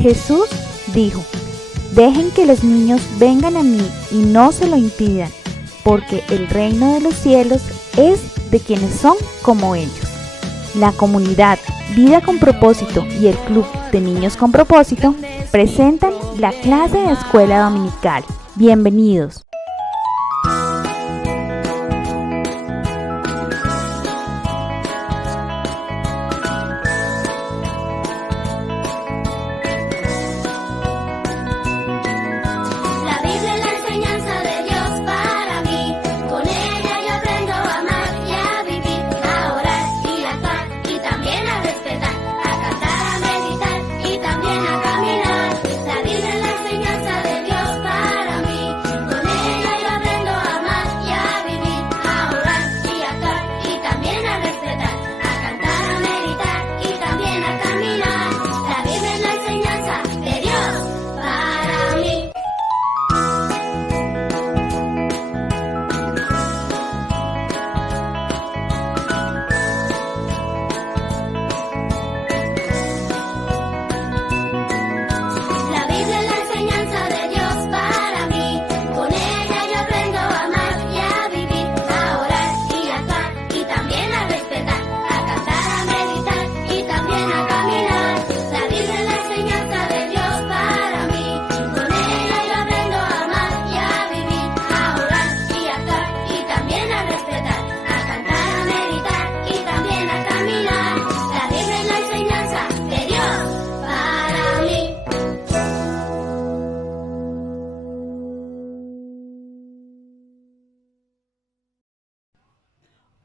Jesús dijo: dejen que los niños vengan a mí y no se lo impidan, porque el reino de los cielos es de quienes son como ellos. La comunidad Vida con Propósito y el Club de Niños con Propósito presentan la clase de escuela dominical. Bienvenidos.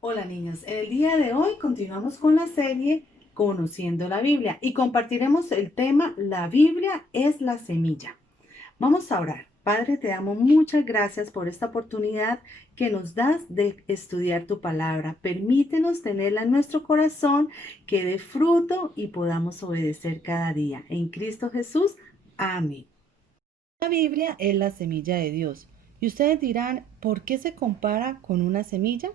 Hola niños, en el día de hoy continuamos con la serie Conociendo la Biblia y compartiremos el tema La Biblia es la semilla. Vamos a orar. Padre, te damos muchas gracias por esta oportunidad que nos das de estudiar tu palabra. Permítenos tenerla en nuestro corazón, que dé fruto y podamos obedecer cada día. En Cristo Jesús, amén. La Biblia es la semilla de Dios. Y ustedes dirán, ¿por qué se compara con una semilla?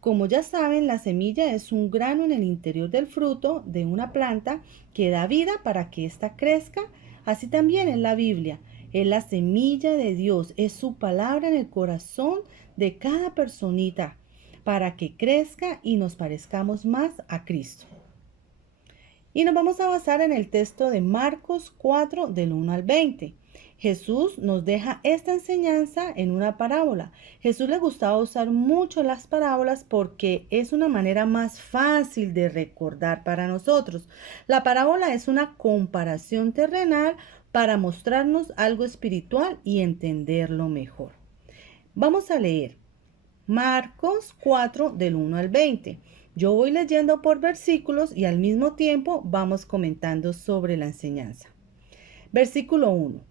Como ya saben, la semilla es un grano en el interior del fruto de una planta que da vida para que ésta crezca. Así también es la Biblia. Es la semilla de Dios, es su palabra en el corazón de cada personita para que crezca y nos parezcamos más a Cristo. Y nos vamos a basar en el texto de Marcos 4 del 1 al 20. Jesús nos deja esta enseñanza en una parábola. Jesús le gustaba usar mucho las parábolas porque es una manera más fácil de recordar para nosotros. La parábola es una comparación terrenal para mostrarnos algo espiritual y entenderlo mejor. Vamos a leer Marcos 4 del 1 al 20. Yo voy leyendo por versículos y al mismo tiempo vamos comentando sobre la enseñanza. Versículo 1.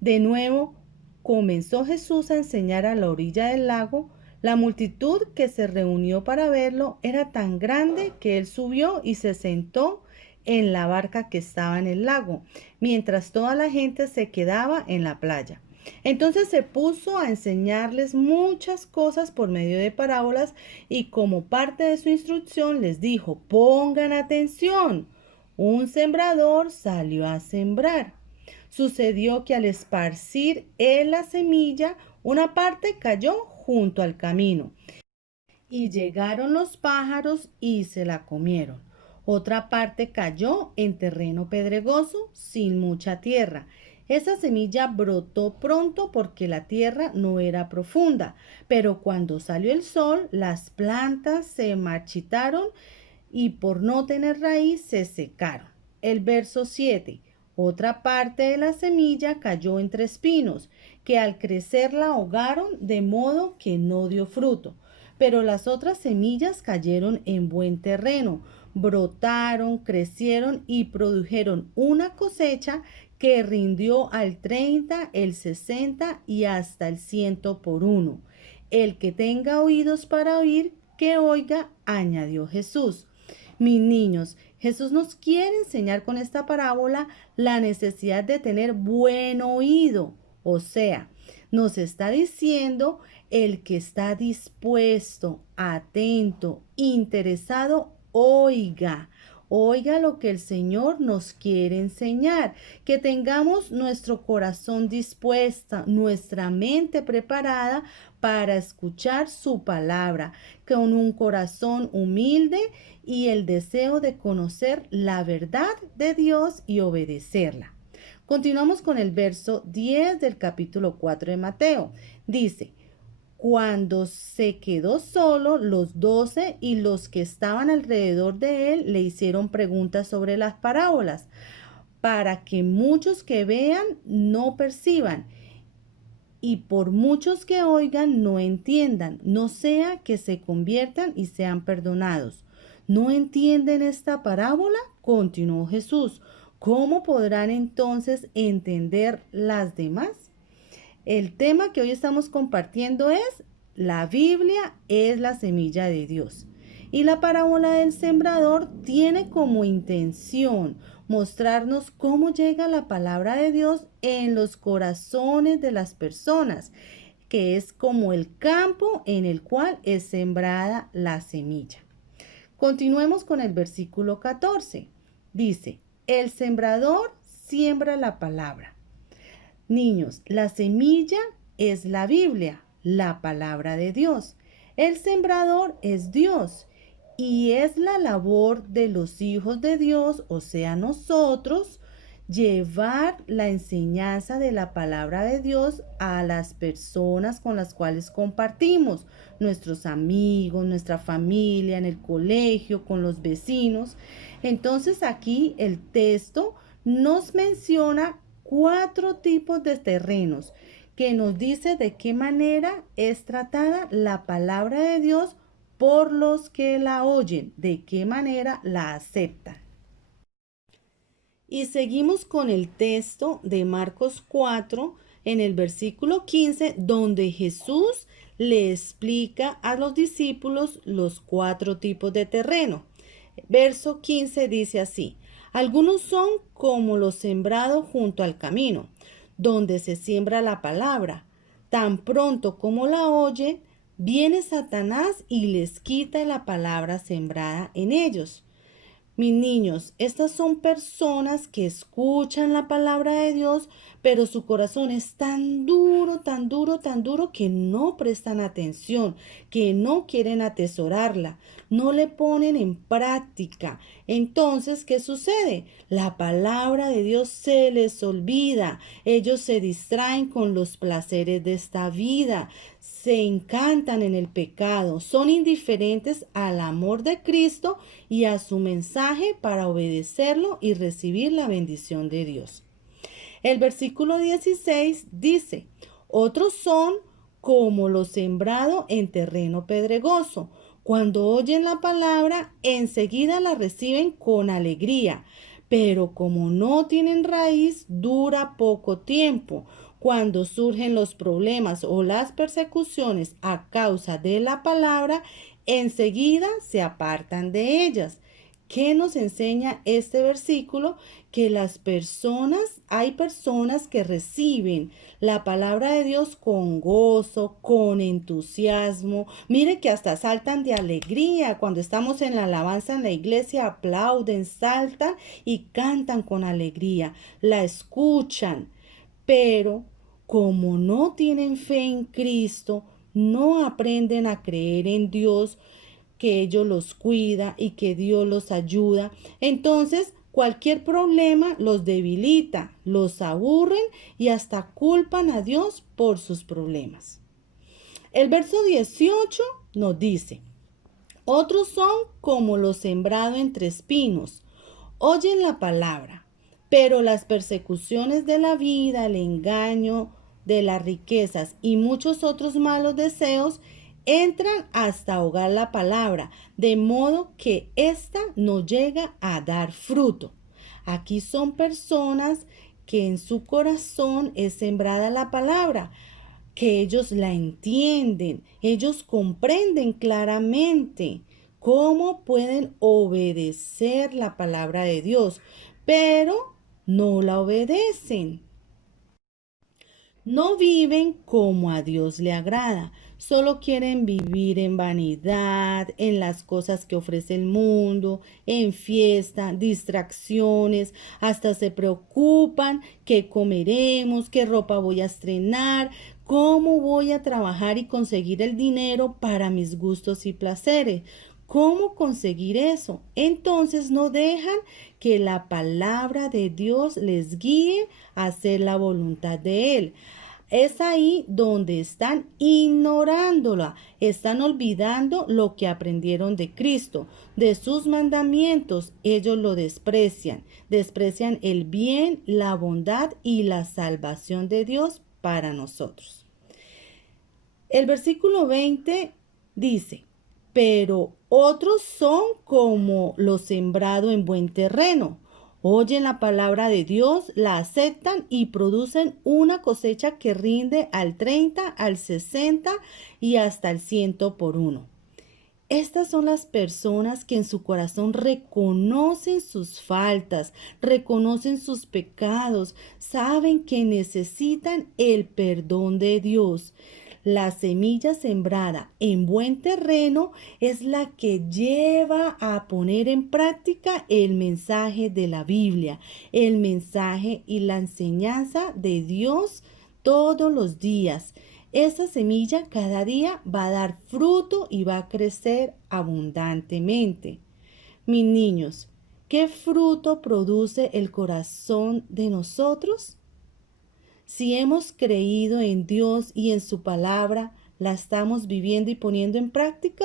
De nuevo comenzó Jesús a enseñar a la orilla del lago. La multitud que se reunió para verlo era tan grande que él subió y se sentó en la barca que estaba en el lago, mientras toda la gente se quedaba en la playa. Entonces se puso a enseñarles muchas cosas por medio de parábolas y como parte de su instrucción les dijo: pongan atención, un sembrador salió a sembrar. Sucedió que al esparcir él la semilla, una parte cayó junto al camino y llegaron los pájaros y se la comieron. Otra parte cayó en terreno pedregoso sin mucha tierra. Esa semilla brotó pronto porque la tierra no era profunda, pero cuando salió el sol, las plantas se marchitaron y por no tener raíz se secaron. El verso 7. Otra parte de la semilla cayó entre espinos, que al crecer la ahogaron de modo que no dio fruto. Pero las otras semillas cayeron en buen terreno, brotaron, crecieron y produjeron una cosecha que rindió al 30, el 60 y hasta el 100 por uno. El que tenga oídos para oír, que oiga, añadió Jesús. Mis niños, Jesús nos quiere enseñar con esta parábola la necesidad de tener buen oído. O sea, nos está diciendo el que está dispuesto, atento, interesado, oiga. Oiga lo que el Señor nos quiere enseñar, que tengamos nuestro corazón dispuesto, nuestra mente preparada para escuchar su palabra, con un corazón humilde y el deseo de conocer la verdad de Dios y obedecerla. Continuamos con el verso 10 del capítulo 4 de Mateo. Dice: cuando se quedó solo, los 12 y los que estaban alrededor de él le hicieron preguntas sobre las parábolas, para que muchos que vean no perciban y por muchos que oigan no entiendan, no sea que se conviertan y sean perdonados. ¿No entienden esta parábola? Continuó Jesús. ¿Cómo podrán entonces entender las demás? El tema que hoy estamos compartiendo es: la Biblia es la semilla de Dios. Y la parábola del sembrador tiene como intención mostrarnos cómo llega la palabra de Dios en los corazones de las personas, que es como el campo en el cual es sembrada la semilla. Continuemos con el versículo 14. Dice: el sembrador siembra la palabra. Niños, la semilla es la Biblia, la palabra de Dios. El sembrador es Dios y es la labor de los hijos de Dios, o sea, nosotros, llevar la enseñanza de la palabra de Dios a las personas con las cuales compartimos, nuestros amigos, nuestra familia, en el colegio, con los vecinos. Entonces aquí el texto nos menciona 4 tipos de terrenos, que nos dice de qué manera es tratada la palabra de Dios por los que la oyen, de qué manera la aceptan. Y seguimos con el texto de Marcos 4 en el versículo 15, donde Jesús le explica a los discípulos los 4 tipos de terreno. Verso 15 dice así: algunos son como los sembrados junto al camino, donde se siembra la palabra. Tan pronto como la oyen, viene Satanás y les quita la palabra sembrada en ellos. Mis niños, estas son personas que escuchan la palabra de Dios, pero su corazón es tan duro, tan duro, tan duro que no prestan atención, que no quieren atesorarla, no le ponen en práctica. Entonces, ¿qué sucede? La palabra de Dios se les olvida. Ellos se distraen con los placeres de esta vida, se encantan en el pecado, son indiferentes al amor de Cristo y a su mensaje para obedecerlo y recibir la bendición de Dios. El versículo 16 dice: otros son como lo sembrado en terreno pedregoso. Cuando oyen la palabra, enseguida la reciben con alegría, pero como no tienen raíz, dura poco tiempo. Cuando surgen los problemas o las persecuciones a causa de la palabra, enseguida se apartan de ellas. ¿Qué nos enseña este versículo? Que hay personas que reciben la palabra de Dios con gozo, con entusiasmo. Mire que hasta saltan de alegría cuando estamos en la alabanza en la iglesia, aplauden, saltan y cantan con alegría, la escuchan. Pero como no tienen fe en Cristo, no aprenden a creer en Dios, que ellos los cuida y que Dios los ayuda, entonces cualquier problema los debilita, los aburren y hasta culpan a Dios por sus problemas. El verso 18 nos dice: otros son como lo sembrado entre espinos, oyen la palabra, pero las persecuciones de la vida, el engaño de las riquezas y muchos otros malos deseos entran hasta ahogar la palabra, de modo que ésta no llega a dar fruto. Aquí son personas que en su corazón es sembrada la palabra, que ellos la entienden, ellos comprenden claramente cómo pueden obedecer la palabra de Dios, pero no la obedecen. No viven como a Dios le agrada. Solo quieren vivir en vanidad, en las cosas que ofrece el mundo, en fiesta, distracciones, hasta se preocupan qué comeremos, qué ropa voy a estrenar, cómo voy a trabajar y conseguir el dinero para mis gustos y placeres. ¿Cómo conseguir eso? Entonces no dejan que la palabra de Dios les guíe a hacer la voluntad de Él. Es ahí donde están ignorándola, están olvidando lo que aprendieron de Cristo, de sus mandamientos. Ellos lo desprecian, desprecian el bien, la bondad y la salvación de Dios para nosotros. El versículo 20 dice, pero otros son como lo sembrado en buen terreno. Oyen la palabra de Dios, la aceptan y producen una cosecha que rinde al 30, al 60 y hasta el 100 por uno. Estas son las personas que en su corazón reconocen sus faltas, reconocen sus pecados, saben que necesitan el perdón de Dios. La semilla sembrada en buen terreno es la que lleva a poner en práctica el mensaje de la Biblia, el mensaje y la enseñanza de Dios todos los días. Esa semilla cada día va a dar fruto y va a crecer abundantemente. Mis niños, ¿qué fruto produce el corazón de nosotros? Si hemos creído en Dios y en su palabra, ¿la estamos viviendo y poniendo en práctica?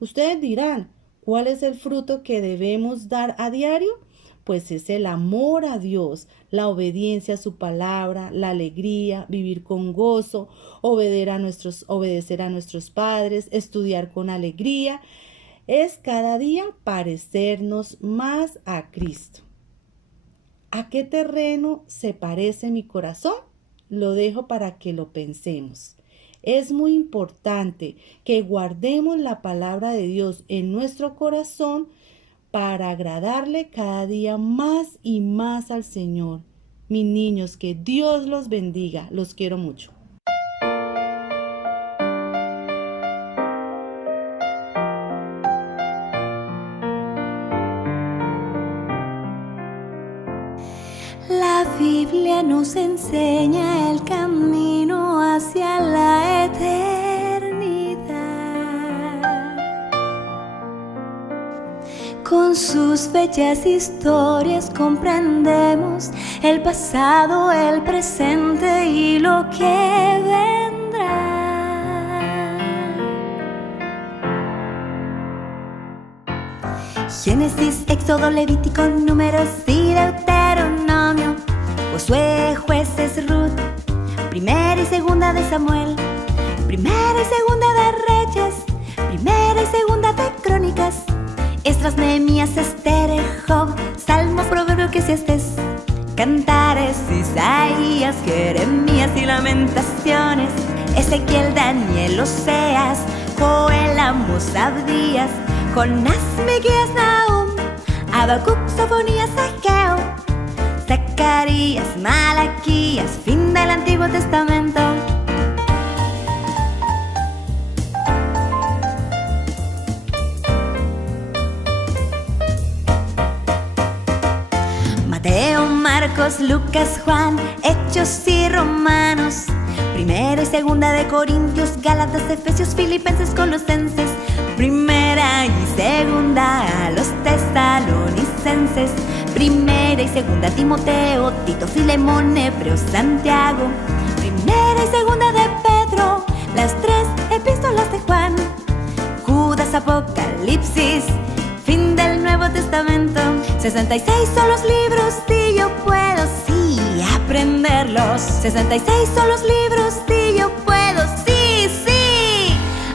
Ustedes dirán, ¿cuál es el fruto que debemos dar a diario? Pues es el amor a Dios, la obediencia a su palabra, la alegría, vivir con gozo, obedecer a nuestros padres, estudiar con alegría. Es cada día parecernos más a Cristo. ¿A qué terreno se parece mi corazón? Lo dejo para que lo pensemos. Es muy importante que guardemos la palabra de Dios en nuestro corazón para agradarle cada día más y más al Señor. Mis niños, que Dios los bendiga. Los quiero mucho. La Biblia nos enseña el camino hacia la eternidad. Con sus bellas historias comprendemos el pasado, el presente y lo que vendrá. Génesis, Éxodo, Levítico, Números y Deuteronomio, Josué, Jueces, Ruth, Primera y Segunda de Samuel, Primera y Segunda de Reyes, Primera y Segunda de Crónicas, Esdras, Nehemías, Esther, Job, Salmos, Proverbios, Eclesiastés, Cantares, Isaías, Jeremías y Lamentaciones, Ezequiel, Daniel, Oseas, Joel, Amos, Abdías, Jonás, Miqueas, Nahum, Habacuc, Sofonías, Ageo, Zacarías, Malaquías, fin del Antiguo Testamento. Mateo, Marcos, Lucas, Juan, Hechos y Romanos, Primera y Segunda de Corintios, Gálatas, Efesios, Filipenses, Colosenses, Primera y Segunda a los Tesalonicenses, Primera y Segunda Timoteo, Tito, Filemón, Hebreos, Santiago, Primera y Segunda de Pedro, las 3 epístolas de Juan, Judas, Apocalipsis, fin del Nuevo Testamento. 66 son los libros y yo puedo sí aprenderlos. 66 son los libros y yo puedo sí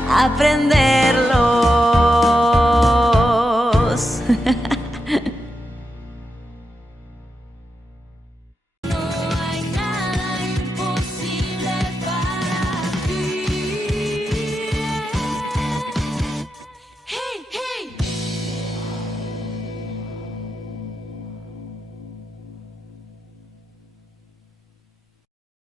aprenderlos.